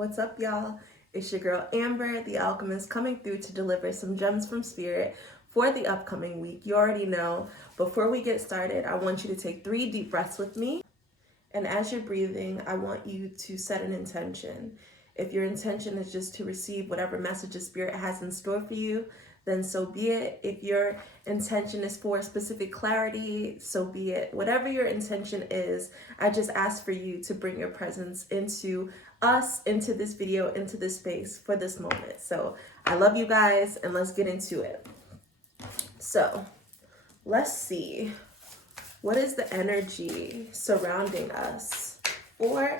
What's up, y'all? It's your girl Amber, the alchemist, coming through to deliver some gems from spirit for the upcoming week. You already know. Before we get started, I want you to take 3 deep breaths with me. And as you're breathing, I want you to set an intention. If your intention is just to receive whatever message the spirit has in store for you, then so be it. If your intention is for specific clarity, so be it. Whatever your intention is, I just ask for you to bring your presence into us, into this video, into this space for this moment. So I love you guys, and let's get into it. So let's see. What is the energy surrounding us for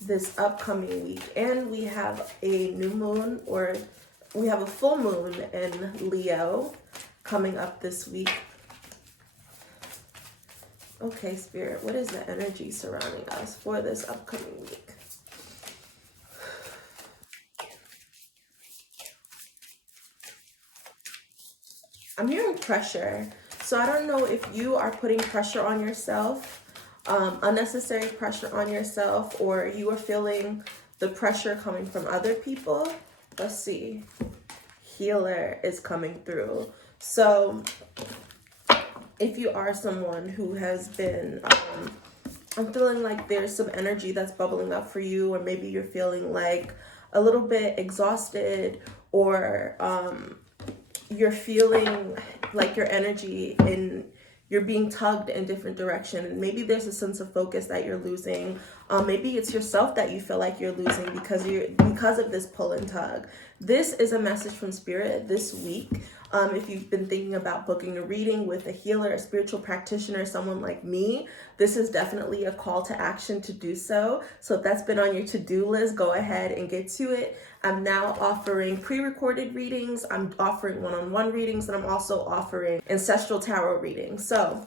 this upcoming week? And we have a new moon, or we have a full moon in Leo coming up this week. Okay, Spirit, what is the energy surrounding us for this upcoming week? I'm hearing pressure. So I don't know if you are putting pressure on yourself, unnecessary pressure on yourself, or you are feeling the pressure coming from other people. Let's see. Healer is coming through. So if you are someone who has been, I'm feeling like there's some energy that's bubbling up for you, or maybe you're feeling like a little bit exhausted, or you're feeling like your energy and you're being tugged in different directions. Maybe there's a sense of focus that you're losing. Maybe it's yourself that you feel like you're losing because of this pull and tug. This is a message from Spirit this week. If you've been thinking about booking a reading with a healer, a spiritual practitioner, someone like me, this is definitely a call to action to do so. So if that's been on your to-do list, go ahead and get to it. I'm now offering pre-recorded readings. I'm offering one-on-one readings, and I'm also offering ancestral tarot readings. So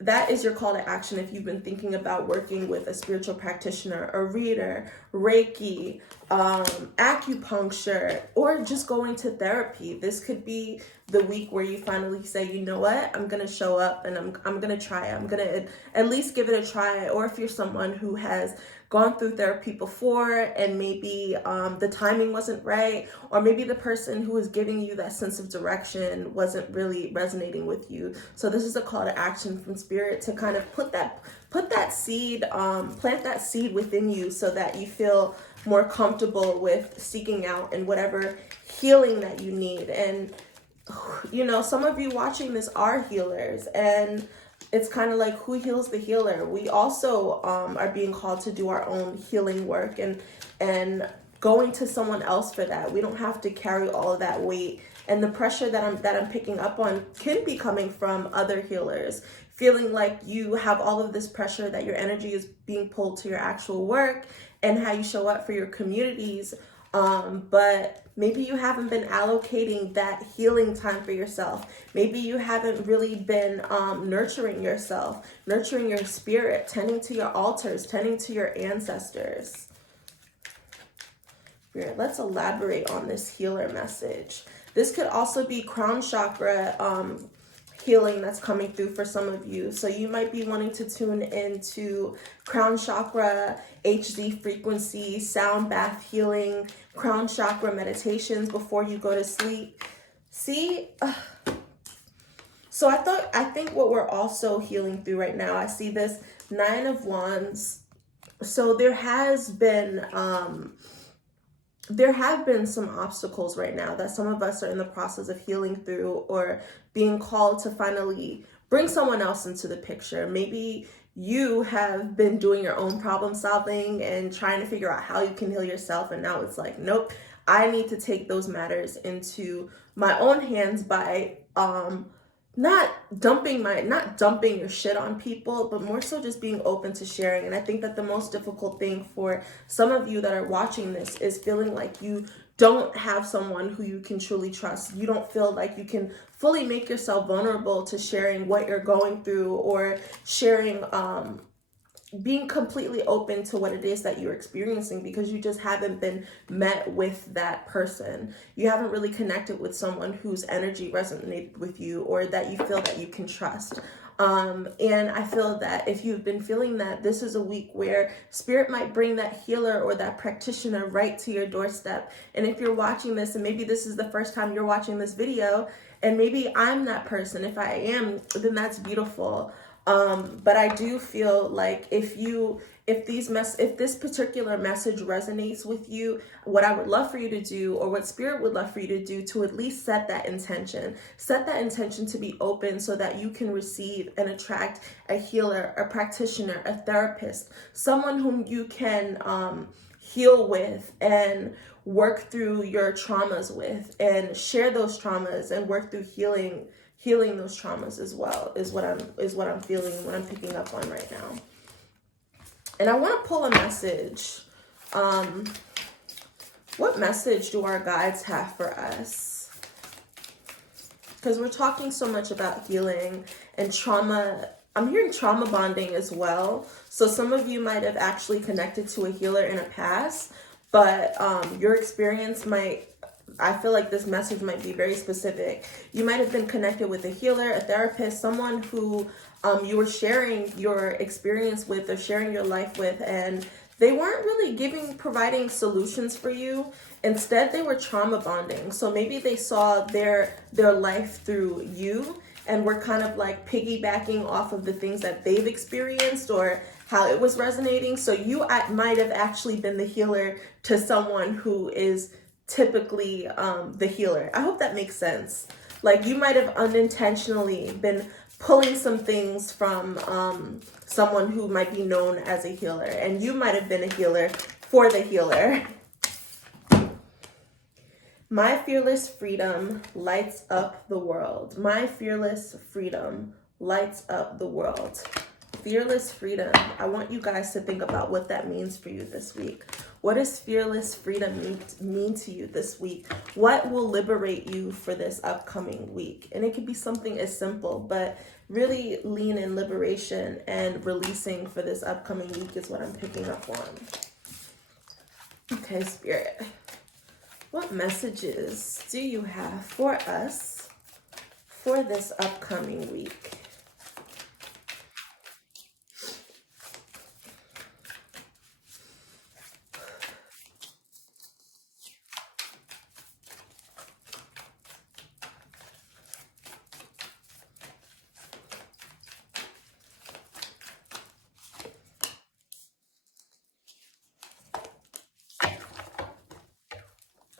that is your call to action if you've been thinking about working with a spiritual practitioner, a reader, Reiki, acupuncture, or just going to therapy. This could be the week where you finally say, you know what, I'm going to show up and I'm going to try it. I'm going to at least give it a try. Or if you're someone who has gone through therapy before and maybe the timing wasn't right, or maybe the person who was giving you that sense of direction wasn't really resonating with you. So this is a call to action from Spirit to kind of put that seed, plant that seed within you so that you feel more comfortable with seeking out and whatever healing that you need. And you know, some of you watching this are healers, and it's kind of like, who heals the healer? We also are being called to do our own healing work and going to someone else for that. We don't have to carry all of that weight. And the pressure that I'm picking up on can be coming from other healers, feeling like you have all of this pressure, that your energy is being pulled to your actual work and how you show up for your communities. But maybe you haven't been allocating that healing time for yourself. Maybe you haven't really been nurturing yourself, nurturing your spirit, tending to your altars, tending to your ancestors. Spirit, let's elaborate on this healer message. This could also be crown chakra healing that's coming through for some of you. So you might be wanting to tune into crown chakra, HD frequency, sound bath healing, crown chakra meditations before you go to sleep. See? So I think what we're also healing through right now, I see this 9 of Wands. So there have been some obstacles right now that some of us are in the process of healing through, or being called to finally bring someone else into the picture. Maybe you have been doing your own problem solving and trying to figure out how you can heal yourself, and now it's like, nope, I need to take those matters into my own hands by not dumping your shit on people, but more so just being open to sharing. And I think that the most difficult thing for some of you that are watching this is feeling like you don't have someone who you can truly trust. You don't feel like you can fully make yourself vulnerable to sharing what you're going through, or sharing being completely open to what it is that you're experiencing, because you just haven't been met with that person. You haven't really connected with someone whose energy resonated with you, or that you feel that you can trust. And I feel that if you've been feeling that, this is a week where Spirit might bring that healer or that practitioner right to your doorstep. And if you're watching this, and maybe this is the first time you're watching this video, and maybe I'm that person, if I am, then that's beautiful. But I do feel like if this particular message resonates with you, what I would love for you to do, or what Spirit would love for you to do, to at least set that intention to be open so that you can receive and attract a healer, a practitioner, a therapist, someone whom you can heal with and work through your traumas with, and share those traumas and work through healing those traumas as well, is what I'm feeling, what I'm picking up on right now. And I want to pull a message. What message do our guides have for us? Because we're talking so much about healing and trauma. I'm hearing trauma bonding as well. So some of you might have actually connected to a healer in a past, but your experience I feel like this message might be very specific. You might have been connected with a healer, a therapist, someone who you were sharing your experience with or sharing your life with, and they weren't really providing solutions for you. Instead, they were trauma bonding. So maybe they saw their life through you and were kind of like piggybacking off of the things that they've experienced or how it was resonating. So you might have actually been the healer to someone who is typically the healer. I hope that makes sense. Like you might have unintentionally been pulling some things from someone who might be known as a healer, and you might have been a healer for the healer. My fearless freedom lights up the world. My fearless freedom lights up the world. Fearless freedom. I want you guys to think about what that means for you this week. What does fearless freedom mean to you this week? What will liberate you for this upcoming week? And it could be something as simple, but really lean in liberation and releasing for this upcoming week is what I'm picking up on. Okay, Spirit. What messages do you have for us for this upcoming week?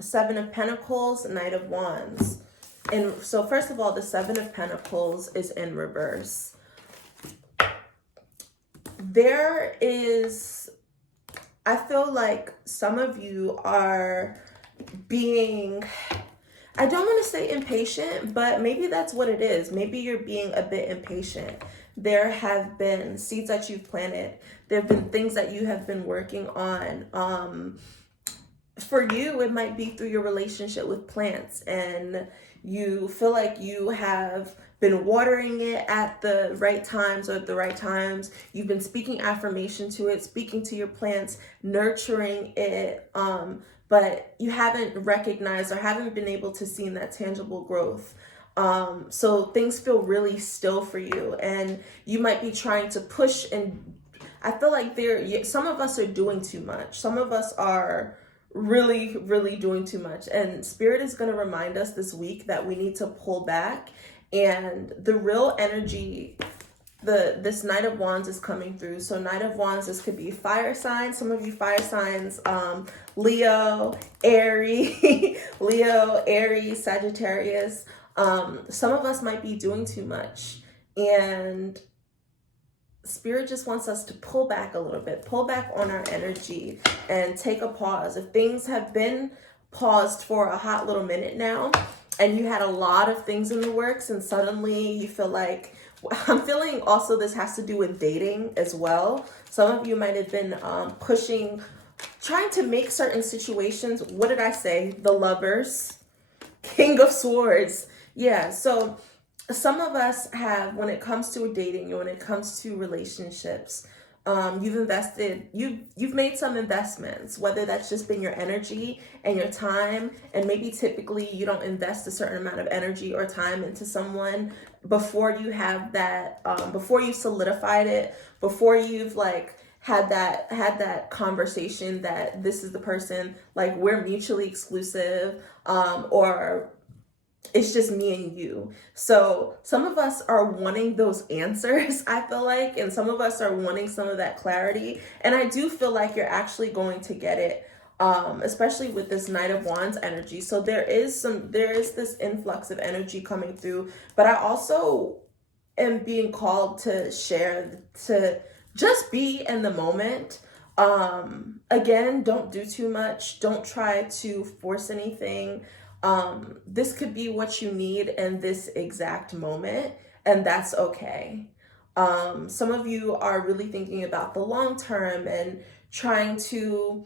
Seven of Pentacles, Knight of Wands. And so first of all, the Seven of Pentacles is in reverse. I feel like some of you are being, I don't want to say impatient, but maybe that's what it is. Maybe you're being a bit impatient. There have been seeds that you've planted. There have been things that you have been working on. For you, it might be through your relationship with plants, and you feel like you have been watering it at the right times or at the right times. You've been speaking affirmation to it, speaking to your plants, nurturing it, but you haven't recognized or haven't been able to see that tangible growth. So things feel really still for you, and you might be trying to push, and I feel like some of us are doing too much. Some of us are really doing too much, and Spirit is going to remind us this week that we need to pull back. And the real energy, this Knight of Wands is coming through. So Knight of Wands, this could be fire signs. Some of you fire signs, Leo, Aries, Sagittarius. Some of us might be doing too much, and Spirit just wants us to pull back a little bit, pull back on our energy and take a pause. If things have been paused for a hot little minute now, and you had a lot of things in the works, and suddenly you feel like, I'm feeling also this has to do with dating as well. Some of you might have been pushing, trying to make certain situations, what did I say? The Lovers, King of Swords. Yeah, so some of us have, when it comes to dating, when it comes to relationships, You've made some investments, whether that's just been your energy and your time. And maybe typically you don't invest a certain amount of energy or time into someone before you have that, before you solidified it, before you've like had that conversation that this is the person, like we're mutually exclusive, or it's just me and you. So some of us are wanting those answers, I feel like, and some of us are wanting some of that clarity. And I do feel like you're actually going to get it, especially with this Knight of Wands energy. So there is this influx of energy coming through, but I also am being called to share, to just be in the moment. Again, don't do too much. Don't try to force anything. This could be what you need in this exact moment, and that's okay. Some of you are really thinking about the long term and trying to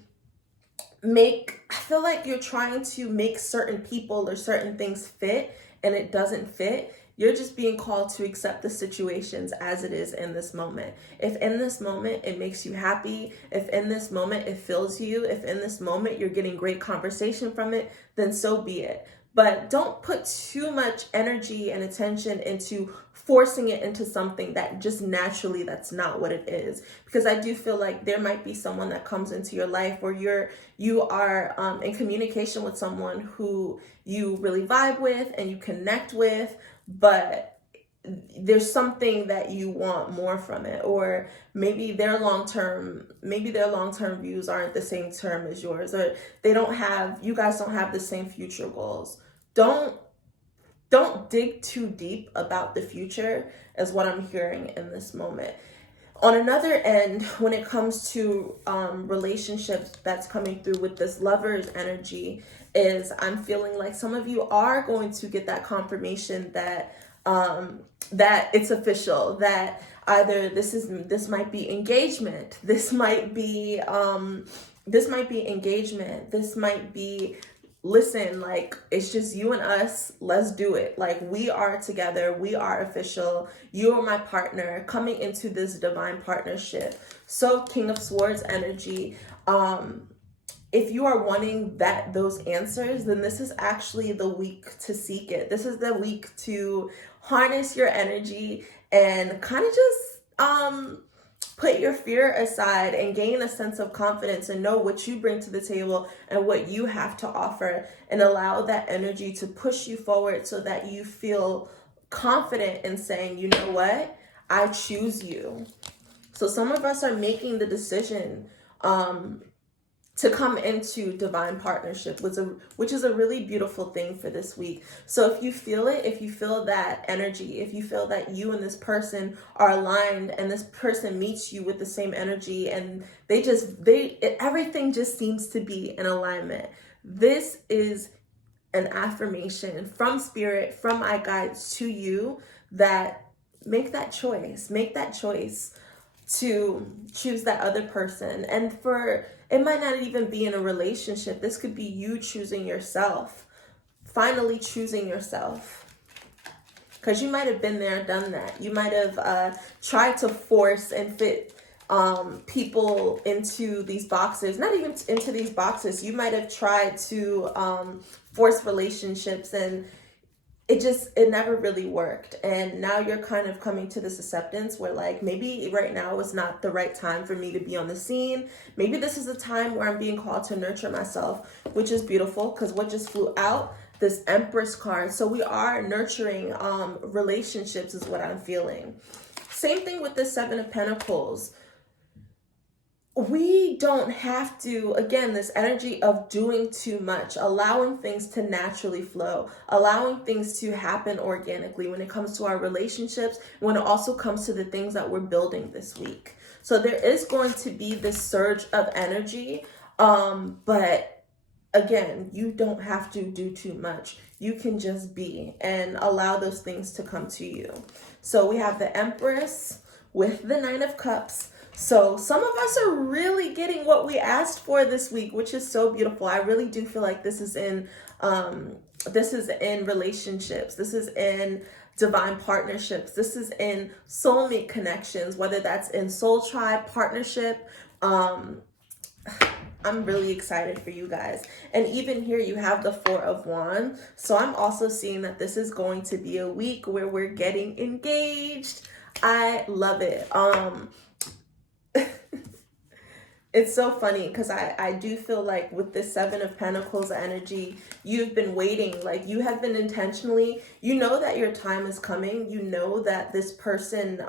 I feel like you're trying to make certain people or certain things fit, and it doesn't fit. You're just being called to accept the situations as it is in this moment. If in this moment it makes you happy, if in this moment it fills you, if in this moment you're getting great conversation from it, then so be it. But don't put too much energy and attention into forcing it into something that just naturally that's not what it is. Because I do feel like there might be someone that comes into your life where you are in communication with someone who you really vibe with and you connect with, but there's something that you want more from it, or maybe their long-term views aren't the same term as yours, or you guys don't have the same future goals. Don't dig too deep about the future, is what I'm hearing in this moment. On another end, when it comes to relationships that's coming through with this Lover's energy, is I'm feeling like some of you are going to get that confirmation that that it's official, that either this might be engagement, this might be engagement, this might be, listen, like, it's just you and us, let's do it. Like, we are together, we are official, you are my partner, coming into this divine partnership. So King of Swords energy, if you are wanting those answers, then this is actually the week to seek it. This is the week to harness your energy and kind of just put your fear aside and gain a sense of confidence and know what you bring to the table and what you have to offer, and allow that energy to push you forward so that you feel confident in saying, you know what, I choose you. So some of us are making the decision to come into divine partnership, which is a really beautiful thing for this week. So if you feel it, if you feel that energy, if you feel that you and this person are aligned and this person meets you with the same energy and everything just seems to be in alignment, this is an affirmation from Spirit, from my guides to you, that make that choice to choose that other person. And it might not even be in a relationship. This could be you choosing yourself, finally choosing yourself. Because you might have been there, done that. You might have tried to force and fit people into these boxes, not even into these boxes. You might have tried to force relationships, and it never really worked. And now you're kind of coming to this acceptance where, like, maybe right now is not the right time for me to be on the scene. Maybe this is a time where I'm being called to nurture myself, which is beautiful, because what just flew out, this Empress card. So we are nurturing relationships is what I'm feeling. Same thing with the Seven of Pentacles. We don't have to, again, this energy of doing too much, allowing things to naturally flow, allowing things to happen organically when it comes to our relationships, when it also comes to the things that we're building this week. So there is going to be this surge of energy, but again, you don't have to do too much. You can just be and allow those things to come to you. So we have the Empress with the Nine of Cups. So some of us are really getting what we asked for this week, which is so beautiful. I really do feel like this is in relationships. This is in divine partnerships. This is in soulmate connections, whether that's in soul tribe partnership. I'm really excited for you guys. And even here you have the Four of Wands. So I'm also seeing that this is going to be a week where we're getting engaged. I love it. It's so funny because I do feel like with the Seven of Pentacles energy, you've been waiting. Like you have been intentionally, you know that your time is coming. You know that this person,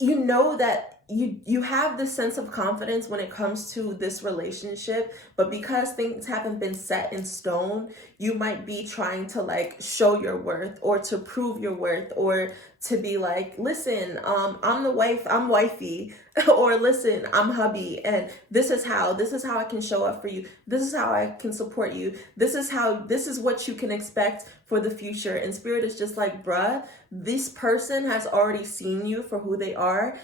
you know that you have this sense of confidence when it comes to this relationship, but because things haven't been set in stone, you might be trying to like show your worth or to prove your worth or to be like, listen, I'm the wife, I'm wifey, or listen, I'm hubby, and this is how I can show up for you. This is how I can support you. This is what you can expect for the future. And Spirit is just like, bruh, this person has already seen you for who they are,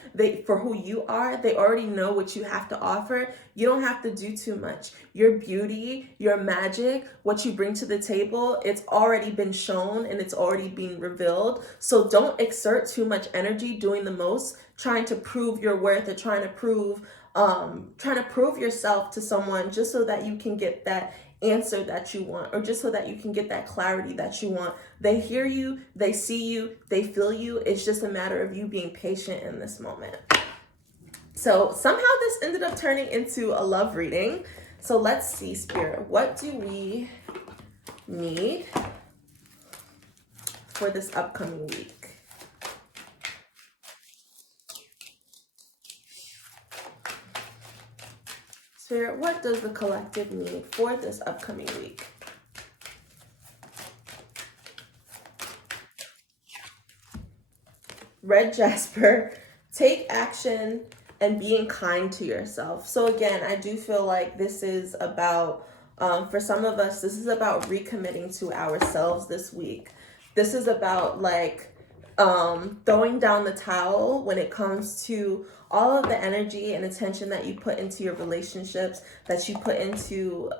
for who you are. They already know what you have to offer. You don't have to do too much. Your beauty, your magic, what you bring to the table, it's already been shown and it's already being revealed. So don't exert too much energy doing the most, trying to prove your worth or trying to prove yourself to someone just so that you can get that answer that you want, or just so that you can get that clarity that you want. They hear you, they see you, they feel you. It's just a matter of you being patient in this moment. So somehow this ended up turning into a love reading. So let's see, Spirit, what do we need for this upcoming week? Spirit, what does the collective need for this upcoming week? Red Jasper, take action and being kind to yourself. So again, I do feel like this is about, for some of us, this is about recommitting to ourselves this week. This is about like throwing down the towel when it comes to all of the energy and attention that you put into your relationships, that you put into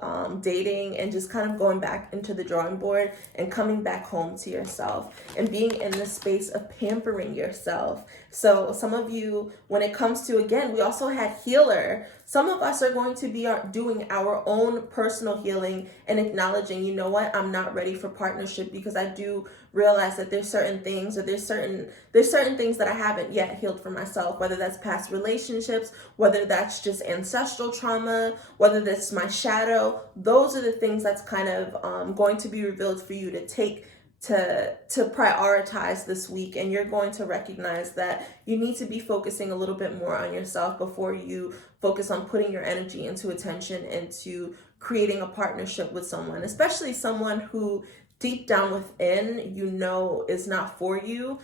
dating, and just kind of going back into the drawing board and coming back home to yourself and being in the space of pampering yourself. So some of you, when it comes to, again, we also had healer. Some of us are going to be doing our own personal healing and acknowledging, you know what, I'm not ready for partnership because I do realize that there's certain things, or there's certain things that I haven't yet healed for myself, whether that's past relationships, whether that's just ancestral trauma, whether that's my shadow. Those are the things that's kind of going to be revealed for you to take to prioritize this week. And you're going to recognize that you need to be focusing a little bit more on yourself before you focus on putting your energy into attention into creating a partnership with someone, especially someone who deep down within, you know, is not for you,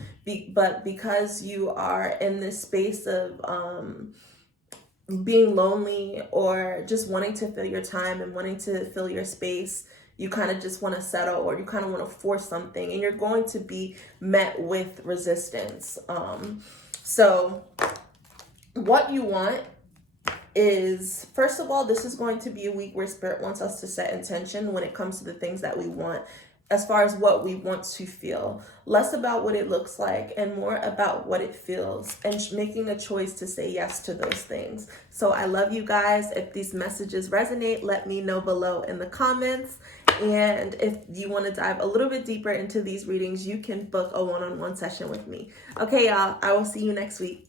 but because you are in this space of being lonely or just wanting to fill your time and wanting to fill your space, you kind of just want to settle, or you kind of want to force something, and you're going to be met with resistance. So what you want is, first of all, this is going to be a week where Spirit wants us to set intention when it comes to the things that we want, as far as what we want to feel. Less about what it looks like and more about what it feels, and making a choice to say yes to those things. So I love you guys. If these messages resonate, let me know below in the comments. And if you want to dive a little bit deeper into these readings, you can book a one-on-one session with me. Okay, y'all, I will see you next week.